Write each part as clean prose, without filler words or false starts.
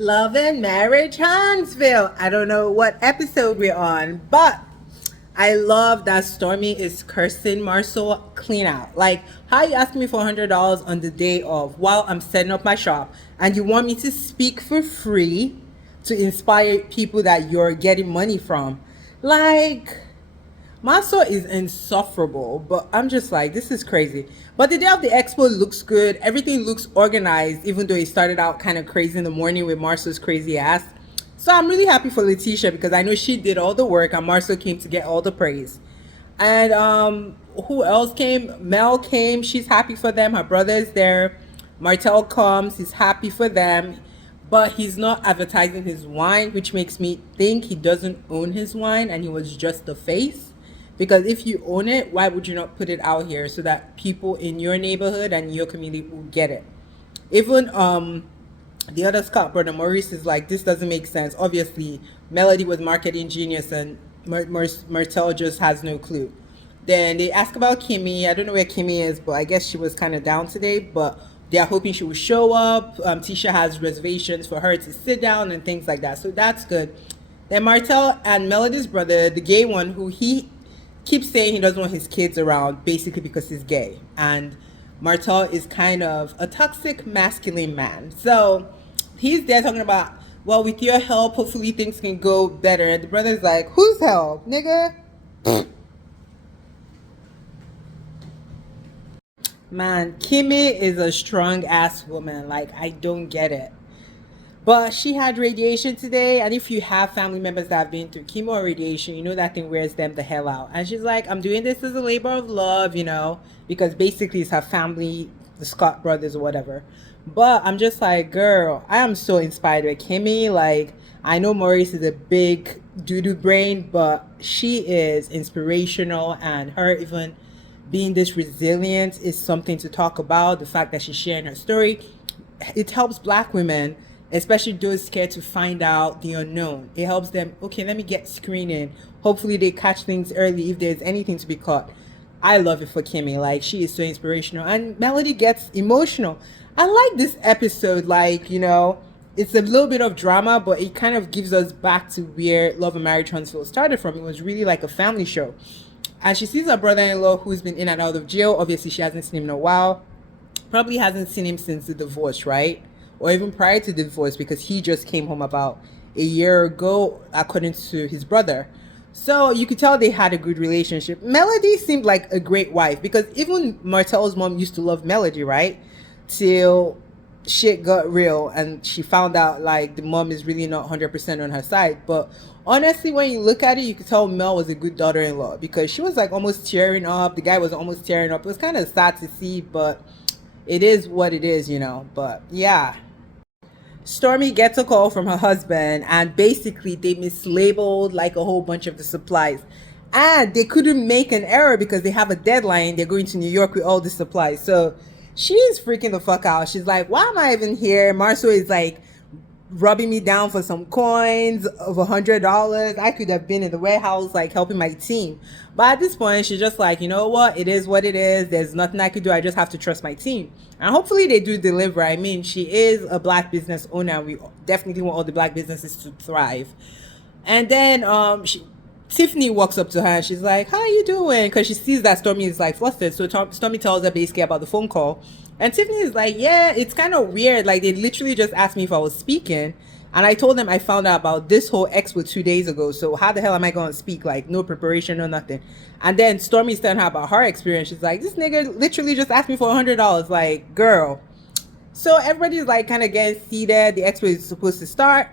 Love and Marriage Huntsville. I don't know what episode we're on, but I love that Stormi is cursing Marcel clean out. Like, how you asking me for $100 on the day of while I'm setting up my shop, and you want me to speak for free to inspire people that you're getting money from? Like, Maso is insufferable, but I'm just like, this is crazy. But the day of the expo looks good. Everything looks organized, even though it started out kind of crazy in the morning with Marcel's crazy ass. So I'm really happy for Letitia because I know she did all the work and Marcel came to get all the praise. And who else came? Mel came. She's happy for them. Her brother is there. Martel comes. He's happy for them. But he's not advertising his wine, which makes me think he doesn't own his wine and he was just the face. Because if you own it, why would you not put it out here so that people in your neighborhood and your community will get it? Even the other Scott brother Maurice is like, this doesn't make sense. Obviously, Melody was marketing genius and Martel just has no clue. Then they ask about Kimmy. I don't know where Kimmy is, but I guess she was kind of down today. But they are hoping she will show up. Tisha has reservations for her to sit down and things like that. So that's good. Then Martel and Melody's brother, the gay one, who he keeps saying he doesn't want his kids around, basically because he's gay. And Martel is kind of a toxic masculine man. So he's there talking about, well, with your help, hopefully things can go better. And the brother's like, whose help, nigga? Man, Kimmy is a strong ass woman. Like, I don't get it. But she had radiation today, and if you have family members that have been through chemo or radiation, you know that thing wears them the hell out. And she's like, I'm doing this as a labor of love, because basically it's her family, the Scott brothers or whatever. But I'm just like, girl, I am so inspired by Kimmy. Like, I know Maurice is a big doo-doo brain, but she is inspirational, and her even being this resilient is something to talk about. The fact that she's sharing her story, it helps Black women, especially those scared to find out the unknown. It helps them, okay, let me get screening. Hopefully they catch things early if there's anything to be caught. I love it for Kimmy. Like, she is so inspirational. And Melody gets emotional. I like this episode. Like, it's a little bit of drama, but it kind of gives us back to where Love and Marriage Huntsville started from. It was really like a family show. And she sees her brother-in-law who's been in and out of jail. Obviously, she hasn't seen him in a while. Probably hasn't seen him since the divorce, right? Or even prior to the divorce, because he just came home about a year ago, according to his brother. So you could tell they had a good relationship. Melody seemed like a great wife, because even Martel's mom used to love Melody, right? Till shit got real and she found out like the mom is really not 100% on her side. But honestly, when you look at it, you could tell Mel was a good daughter-in-law, because she was like almost tearing up. The guy was almost tearing up. It was kind of sad to see, but it is what it is, But yeah. Stormi gets a call from her husband, and basically they mislabeled like a whole bunch of the supplies, and they couldn't make an error because they have a deadline. They're going to New York with all the supplies. So she's freaking the fuck out. She's like, why am I even here? Marceau is like rubbing me down for some coins of $100. I could have been in the warehouse like helping my team. But at this point, she's just like, you know what? It is what it is. There's nothing I could do. I just have to trust my team. And hopefully they do deliver. I mean, she is a Black business owner, and we definitely want all the Black businesses to thrive. And then Tiffany walks up to her and she's like, how are you doing? Because she sees that Stormi is like flustered. So Stormi tells her basically about the phone call. And Tiffany is like, yeah, it's kind of weird. Like, they literally just asked me if I was speaking. And I told them I found out about this whole expo 2 days ago. So how the hell am I going to speak? Like, no preparation, no nothing. And then Stormi's telling her about her experience. She's like, this nigga literally just asked me for $100. Like, girl. So everybody's like kind of getting seated. The expo is supposed to start.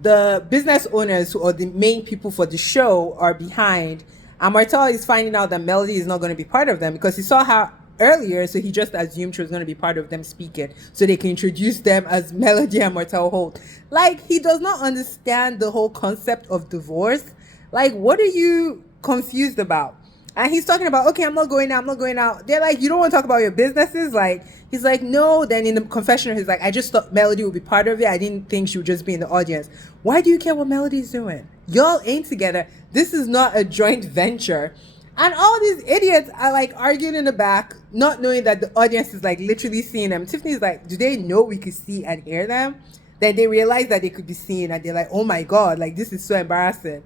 The business owners, or the main people for the show, are behind. And Martel is finding out that Melody is not going to be part of them because he saw her earlier, so he just assumed she was going to be part of them speaking so they can introduce them as Melody and Martel Holt. Like, he does not understand the whole concept of divorce. Like, what are you confused about? And he's talking about, okay, I'm not going out. They're like, you don't want to talk about your businesses? Like, he's like, no. Then in the confessional, he's like, I just thought Melody would be part of it. I didn't think she would just be in the audience. Why do you care what Melody's doing? Y'all ain't together. This is not a joint venture. And all these idiots are like arguing in the back, not knowing that the audience is like literally seeing them. Tiffany's like, do they know we could see and hear them? Then they realize that they could be seen and they're like, oh my God, like this is so embarrassing.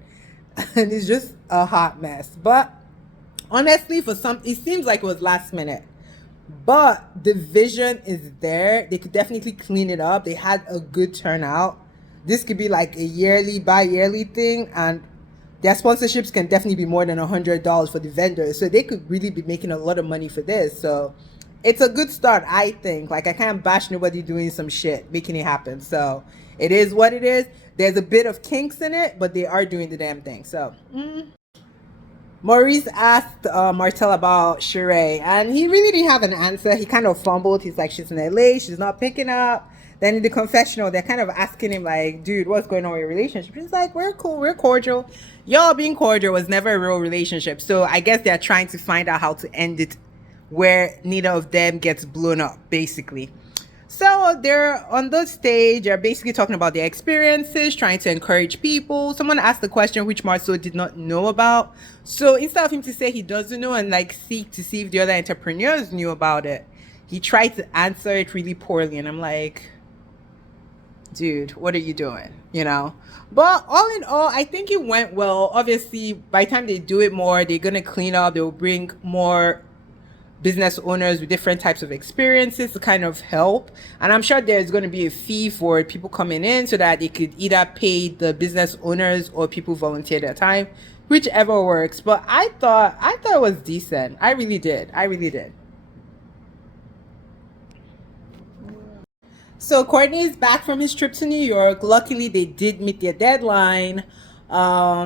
And it's just a hot mess. But honestly, for some, it seems like it was last minute. But the vision is there. They could definitely clean it up. They had a good turnout. This could be like a yearly, bi-yearly thing, and their sponsorships can definitely be more than $100 for the vendors. So they could really be making a lot of money for this. So it's a good start, I think. Like, I can't bash nobody doing some shit, making it happen. So it is what it is. There's a bit of kinks in it, but they are doing the damn thing. So Maurice asked Martel about Sheree, and he really didn't have an answer. He kind of fumbled. He's like, she's in LA, she's not picking up. Then in the confessional, they're kind of asking him like, dude, what's going on with your relationship? He's like, we're cool, we're cordial. Y'all being cordial was never a real relationship. So I guess they're trying to find out how to end it where neither of them gets blown up, basically. So they're on the stage, they're basically talking about their experiences, trying to encourage people. Someone asked the question which Marceau did not know about. So instead of him to say he doesn't know and like seek to see if the other entrepreneurs knew about it, he tried to answer it really poorly. And I'm like, dude, what are you doing? You know? But all in all, I think it went well. Obviously, by the time they do it more, they're going to clean up. They'll bring more business owners with different types of experiences to kind of help. And I'm sure there's going to be a fee for people coming in so that they could either pay the business owners or people volunteer their time, whichever works. But I thought it was decent. I really did. So Courtney is back from his trip to New York. Luckily, they did meet their deadline.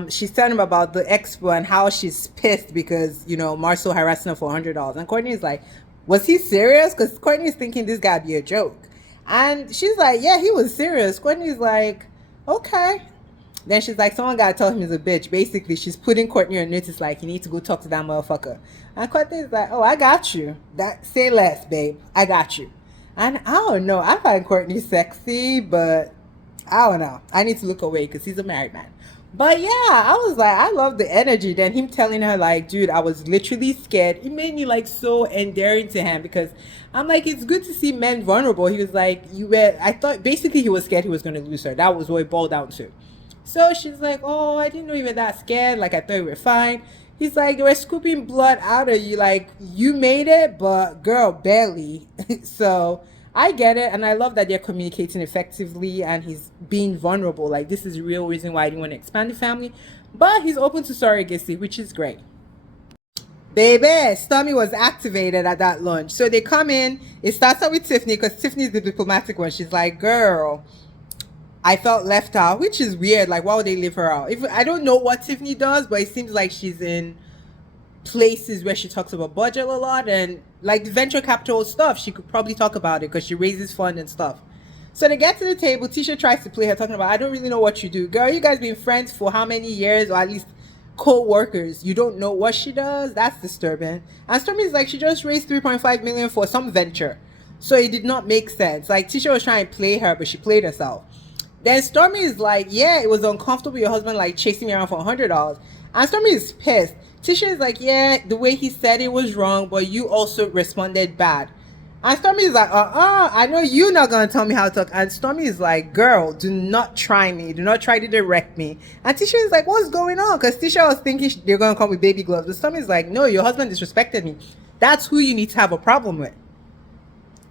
She's telling him about the expo and how she's pissed because, you know, Marceau harassing her for $100. And Courtney's like, was he serious? Because Courtney's thinking this guy be a joke. And she's like, yeah, he was serious. Courtney's like, okay. Then she's like, someone gotta tell him he's a bitch. Basically, she's putting Courtney on notice like, you need to go talk to that motherfucker. And Courtney's like, oh, I got you. Say less, babe. I got you. And I don't know. I find Courtney sexy, but I don't know. I need to look away because he's a married man. But yeah, I was like, I love the energy. Then him telling her like, dude, I was literally scared. It made me like so endearing to him because I'm like, it's good to see men vulnerable. He was like, I thought basically he was scared he was going to lose her. That was what it boiled down to. So she's like, oh, I didn't know you were that scared. Like, I thought you were fine. He's like, they were scooping blood out of you. Like, you made it, but girl, barely. So I get it, and I love that they're communicating effectively, and he's being vulnerable. Like, this is the real reason why I didn't want to expand the family. But he's open to surrogacy, which is great. Baby, Stormi was activated at that lunch. So they come in. It starts out with Tiffany, because Tiffany's the diplomatic one. She's like, girl, I felt left out, which is weird. Like, why would they leave her out? I don't know what Tiffany does, but it seems like she's in places where she talks about budget a lot, and like the venture capital stuff, she could probably talk about it because she raises fund and stuff. So they get to the table. Tisha tries to play her, talking about, I don't really know what you do. Girl, you guys been friends for how many years, or at least co-workers? You don't know what she does? That's disturbing. And Stormi's like, she just raised $3.5 million for some venture. So it did not make sense. Like, Tisha was trying to play her, but she played herself. Then Stormi is like, yeah, it was uncomfortable, your husband like chasing me around for $100. And Stormi is pissed. Tisha is like, yeah, the way he said it was wrong, but you also responded bad. And Stormi is like, I know you're not going to tell me how to talk. And Stormi is like, girl, do not try me. Do not try to direct me. And Tisha is like, what's going on? Because Tisha was thinking they're going to come with baby gloves. But Stormi is like, no, your husband disrespected me. That's who you need to have a problem with.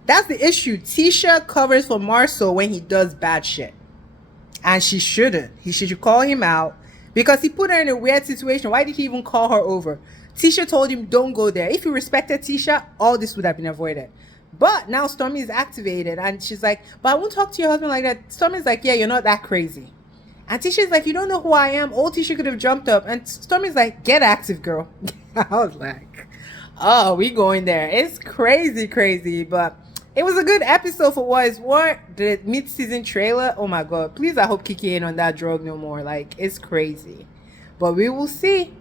That's the issue. Tisha covers for Marceau when he does bad shit. And she shouldn't. He should call him out because he put her in a weird situation. Why did he even call her over? Tisha told him, don't go there. If he respected Tisha, all this would have been avoided. But now Stormi is activated and she's like, but I won't talk to your husband like that. Stormi's like, yeah, you're not that crazy. And Tisha's like, you don't know who I am. Old Tisha could have jumped up. And Stormi's like, get active, girl. I was like, oh, we going there. It's crazy. But it was a good episode for what it's worth. The mid-season trailer, oh my God. Please, I hope Kiki ain't on that drug no more. Like, it's crazy. But we will see.